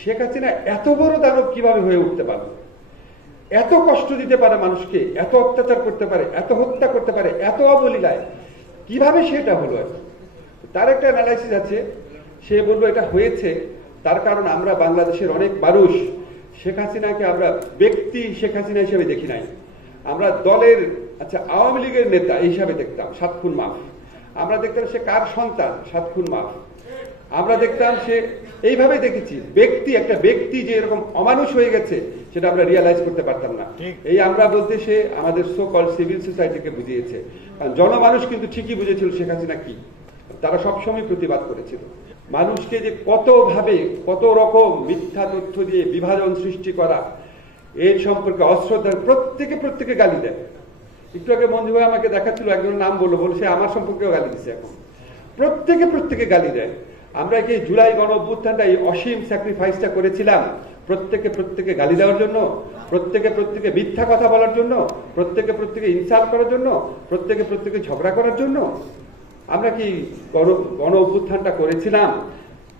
শেখ হাসিনা এত বড় দানব কিভাবে হয়ে উঠতে পারে, এত কষ্ট দিতে পারে মানুষকে, এত অত্যাচার করতে পারে, এত হত্যা করতে পারে, এত অবলীলায় কিভাবে সেটা হলো। তার একটা অ্যানালাইসিস আছে, সে বললো এটা হয়েছে তার কারণ আমরা বাংলাদেশের অনেক মানুষ শেখ হাসিনাকে আমরা ব্যক্তি শেখ হাসিনা হিসেবে দেখি নাই, আমরা দলের আওয়ামী লীগের নেতা হিসাবে দেখতাম 7 খুন মাফ, আমরা দেখতাম সে কার সন্তান 7 খুন মাফ, আমরা দেখতাম সে এইভাবে দেখেছি একটা ব্যক্তি যে এরকম অমানুষ হয়ে গেছে সেটা আমরা রিয়ালাইজ করতে পারতাম না। এই আমরা বলতে সে আমাদের সো কল সিভিল সোসাইটিকে বুঝিয়েছে, কারণ জনমানুষ কিন্তু ঠিকই বুঝেছিল শেখ হাসিনা কি, তারা সবসময় প্রতিবাদ করেছিল। মানুষকে যে কতভাবে কত রকম মিথ্যা তথ্য দিয়ে বিভাজন সৃষ্টি করা, এর সম্পর্কে অশ্রদ্ধা, প্রত্যেকে গালি দেয়। একটু আগে মঞ্জু ভাই আমাকে দেখাচ্ছিল, একজনের নাম বললো সে আমার সম্পর্কেও গালি দিচ্ছে। এখন প্রত্যেকে গালি দেয়। আমরা কি জুলাই গণ অভ্যুত্থানটা এই অসীম স্যাক্রিফাইসটা করেছিলাম প্রত্যেকে গালি দেওয়ার জন্য, প্রত্যেকে মিথ্যা কথা বলার জন্য, প্রত্যেকে ইনসাল্ট করার জন্য, প্রত্যেকে ঝগড়া করার জন্য? আমরা কি গণ অভ্যুত্থানটা করেছিলাম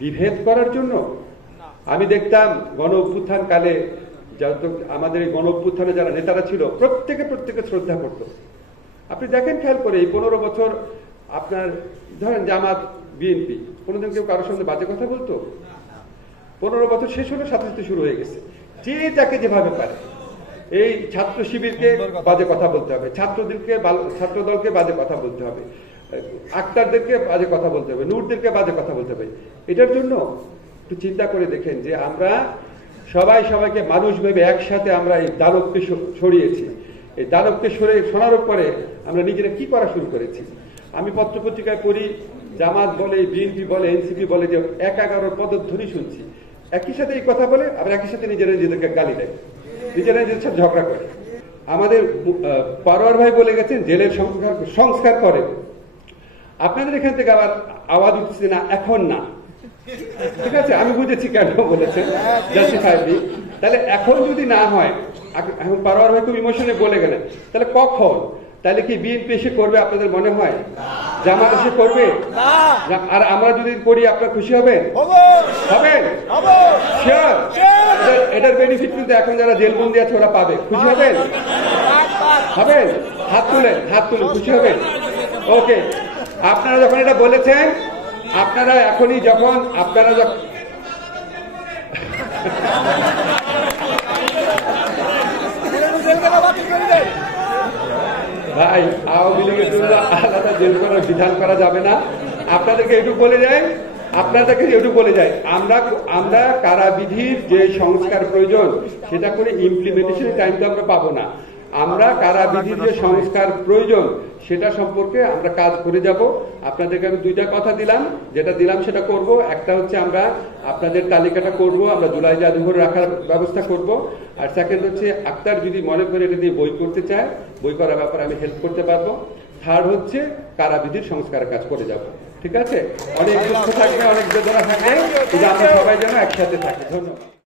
বিভেদ করার জন্য? আমি দেখতাম গণ অভ্যুত্থান কালে আমাদের এই গণ অভ্যুত্থানে যারা নেতারা ছিল প্রত্যেকে শ্রদ্ধা করত। আপনি দেখেন খেয়াল করে এই 15 বছর আপনার ধরেন জামাত বিএনপি কোনোদিন কেউ কারোর সঙ্গে বাজে কথা বলতো? 15 বছর শেষ হলে সাথে শুরু হয়ে গেছে, যে যাকে যেভাবে পারে। এই ছাত্র শিবিরকে বাজে কথা বলতে হবে, ছাত্রদলকে বাজে কথা বলতে হবে, আক্তারদেরকে বাজে কথা বলতে হবে, নূরদেরকে বাজে কথা বলতে হবে। এটার জন্য একটু চিন্তা করে দেখেন যে আমরা সবাইকে মানুষ ভেবে একসাথে আমরা এই দানবকে সরিয়েছি। এই দানবকে শোনার পরে আমরা নিজেরা কি করা শুরু করেছি। আমি পত্রপত্রিকায় পড়ি, জামাত বলে, বিএনপি বলে, এনসিপি বলে যে 1-11 পদধ্বনি শুনছি। একই সাথে এই কথা বলে আবার একই সাথে নিজেদেরকে গালি দেয়, নিজেদের সাথে ঝগড়া করে। আমাদের পারোয়ার ভাই বলে গেছেন জেলের সংস্কার করে। আপনাদের এখান থেকে আবার আওয়াজ উঠছে না, এখন না, ঠিক আছে, আমি বুঝেছি কেন বলেছেন জাস্টিফাইবলি। তাহলে এখন যদি না হয়, এখন পারোয়ার ভাই খুব ইমোশনে বলে গেলেন, তাহলে কখন? তাহলে কি বিএনপি এসে করবে আপনাদের মনে হয়? জামাত এসে করবে? আর আমরা যদি করি আপনারা খুশি হবেন? শিওর? এটার বেনিফিট কিন্তু এখন যারা জেলবন্দি আছে ওরা পাবে। খুশি হবেন? হাত তুলেন, খুশি হবেন? ওকে, আপনারা যখন এটা বলেছেন, আপনারা এখনই যখন ভাই আওয়ামী লীগের জন্য আলাদা জেল করার বিধান করা যাবে না। আপনাদেরকে এটুকু বলে যাই, আমরা কারাবিধির যে সংস্কার প্রয়োজন সেটা করে ইমপ্লিমেন্টেশনের টাইম তো আমরা পাবো না। আমরা কারাবিধির যে সংস্কার প্রয়োজন সেটা সম্পর্কে আমরা কাজ করে যাব। আপনাদেরকে আমি 2টা কথা দিলাম, যেটা দিলাম সেটা করব। একটা হচ্ছে আমরা আপনাদের তালিকাটা করব, আমরা জুলাই জাদুঘর রাখার ব্যবস্থা করব। আর সেকেন্ড হচ্ছে আক্তার যদি মনে করে এটা দিয়ে বই করতে চায়, বই করার ব্যাপারে আমি হেল্প করতে পারবো। থার্ড হচ্ছে কারাবিধির সংস্কারের কাজ করে যাব। ঠিক আছে? অনেক দুঃখ থাকবে, অনেক বেদনা থাকবে, আমরা সবাই যেন একসাথে থাকি। ধন্যবাদ।